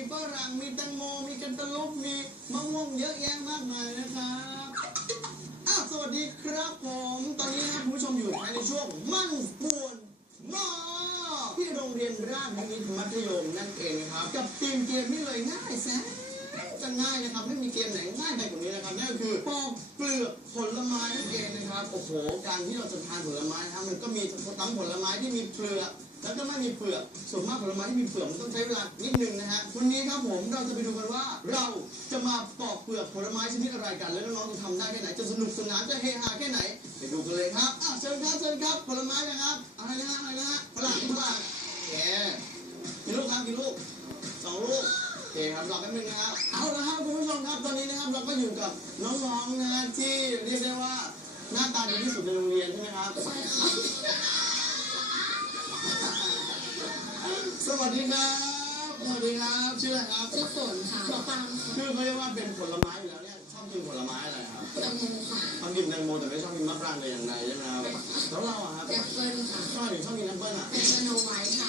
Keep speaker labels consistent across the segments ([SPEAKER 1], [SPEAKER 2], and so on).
[SPEAKER 1] มีฝรั่งมีแตงโม มีกันตลุกมีมะม่วงเยอะแยะมากมายนะครับอ้าวสวัสดีครับผม ตอนนี้นะคุณผู้ชมอยู่ในช่วงมั่นป่วนงอที่โรงเรียนราชนิตมัธยมนั่นเองนะครับ กับเกมเกมนี้เลยง่ายแสนจะง่ายนะครับไม่มีเกมไหนง่ายไปกว่านี้นะครับนั่นคือปอกเปลือกผลไม้นั่นเองนะครับโอ้โหการที่เราจะทานผลไม้นะครับมันก็มีทั้งผลไม้ที่มีเปลือก แล้วก็ไม่มีเปลือกส่วนมากผลไม้ที่มีเปลือกมันต้องใช้เวลานิดนึงนะฮะวันนี้ครับผมเราจะไปดูกันว่า เราจะมาปอกเปลือกผลไม้ชนิดอะไรกัน แล้วน้องๆจะทำได้แค่ไหนจะสนุกสนานจะเฮฮาแค่ไหนไปดูกันเลยครับอ้าวเชิญครับเชิญครับผลไม้นะครับอะไรนะอะไรนะฝรั่งฝรั่งแกกี่ลูกครับกี่ลูกสองลูกโอเคครับรอแป๊บนึงนะครับเอาละครับคุณผู้ชมครับตอนนี้นะครับเราก็อยู่กับน้องๆนะที่เรียกได้ว่าหน้าตาดีที่สุดในโรงเรียนใช่ไหมครับ
[SPEAKER 2] ใช่ค่ะ
[SPEAKER 1] ส วัสดีครับสวัสดีครับชื่ออะไรครับ
[SPEAKER 2] ชื่อฝนค่ะชื่อปังค่ะ
[SPEAKER 1] ชื่อเขาเรียกว่าเป็นผลไม้อยู่แล้วเนี่ยชอบกินผลไม้อะไรครับ
[SPEAKER 2] แตงโมค่ะ
[SPEAKER 1] ชอบกินแตงโมแต่ไม่ชอบกินมะปรางเลยอย่างใดใช่ไหมครับแล้วเราอะครับ
[SPEAKER 2] แอปเปิ้ลค่ะ
[SPEAKER 1] ชอบถึงชอบกินแอปเปิ้ลอะ
[SPEAKER 2] เป็นสโนไวท์ค่ะ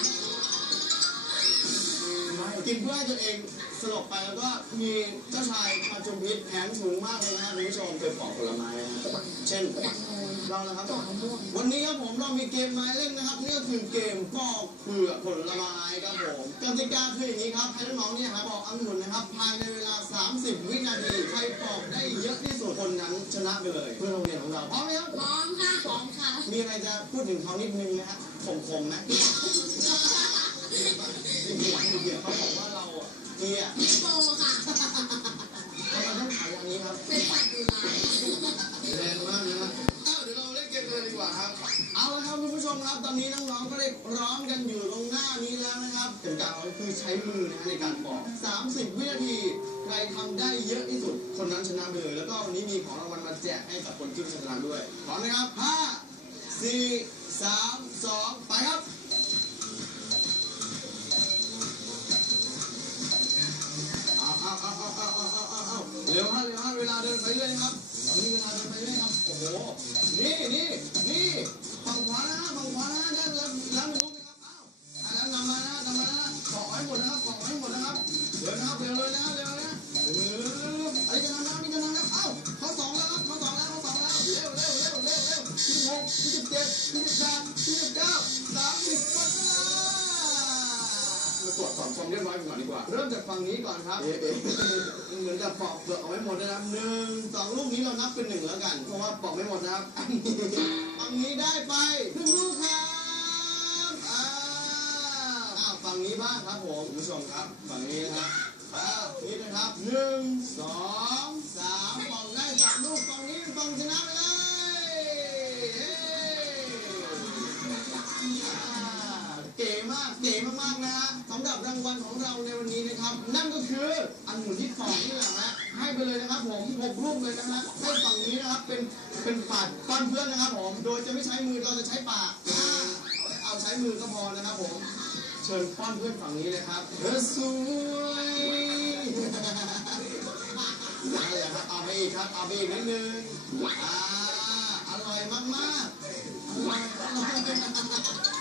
[SPEAKER 1] กินเพื่อให้ตัวเองสลบไปแล้วก็มีเจ้าชายมาจมพิษแผนสูงมากเลยนะครับคุณผู้ชมเคยปอกผลไม้นะฮะเช่น
[SPEAKER 2] แตงโม
[SPEAKER 1] เรานะครับ
[SPEAKER 2] ต่อมะม่วง
[SPEAKER 1] วันนี้ครับผมเรามีเกมมาให้เล่นนะครับนี่ก็คือเกมปอกเปลือกผลไม้ครับผมกติกาคืออย่างนี้ครับให้น้องๆเนี่ยครับปอกองุ่นนะครับภายในเวลา 30 วินาทีใครปอกได้เยอะที่สุดคนนั้นชนะไปเลยเพื่อโรงเรียนของเราพร้อมไหมครับ
[SPEAKER 2] พร้อมค่ะพร้อมค่ะ
[SPEAKER 1] มีอะไรจะพูดถึงเขานิดนึงนะฮะคมๆไหมจริงๆจริงๆ เขาบอกว่าเราอะเกียร์
[SPEAKER 2] โตค่ะ
[SPEAKER 1] ทำไมต้องขายอย่างนี้ครับ
[SPEAKER 2] เป็นสัตว์ดุร้าย
[SPEAKER 1] แรงมากนะฮะอ้าวเดี๋ยวเราเล่นเกมกันเลยดีกว่าครับ เอาละครับคุณผู้ชมครับ ตอนนี้น้องๆก็ได้ร้อมกันอยู่ตรงหน้านี้แล้วนะครับกติกาเราคือใช้มือนะฮะในการปอก 30 วินาที ใครทำได้เยอะที่สุด คนนั้นชนะไปเลย แล้วก็วันนี้มีของรางวัลมาแจกให้กับคนที่ชนะด้วย พร้อมนะครับ5 4 3 2 ไปครับ เร็วฮะเร็วฮะเวลาเดินไปเรื่อยครับตอนนี้เวลาเดินไปเรื่อยครับ โอ้โห นี่นี่นี่ฝั่งขวานะฮะฝั่ มาตรวจสอบความเรียบร้อยกันก่อนดีกว่า เริ่มจากฝั่งนี้ก่อนครับเอ๊ะเอ๊ะเหมือนกับปอกเปลือกเอาไว้หมดนะครับหนึ่งสองลูกนี้เรานับเป็นหนึ่งแล้วกัน เพราะว่าปอกไม่หมดนะครับอันนี้ฝั่งนี้ได้ไปหนึ่งลูกครับอ้าวอ้าวฝั่งนี้บ้างครับผมคุณผู้ชมครับ ฝั่งนี้นะครับอ้าวนี่นะครับหนึ่งสอง มากเก๋มากๆนะฮะสำหรับรางวัลของเราในวันนี้นะครับ นั่นก็คืออันหมุนที่สองนี่แหละฮะให้ไปเลยนะครับผมหกลูกเลยนะฮะให้ฝั่งนี้นะครับเป็นเป็นปากป้อนเพื่อนนะครับผมโดยจะไม่ใช้มือเราจะใช้ปากอ่าเอาเอาใช้มือก็พอนะครับผมเชิญป้อนเพื่อนฝั่งนี้เลยครับเธอสวยนั่นแหละครับเอาไปอีกครับเอาไปอีกนิดนึงอ่าอร่อยมากๆอร่อยอร่อย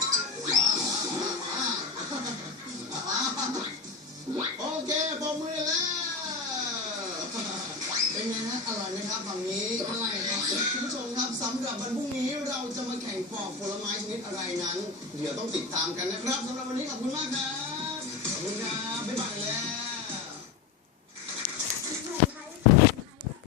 [SPEAKER 1] ่อนนะครับฝั่งนี้
[SPEAKER 2] อะไรครับ
[SPEAKER 1] คุณผู้ชมครับสำหรับวันพรุ่งนี้เราจะมาแข่งปอกผลไม้ชนิดอะไรนั้น เดี๋ยวต้องติดตามกันนะครับสำหรับวันนี้ขอบคุณมากครับขอบคุณครับ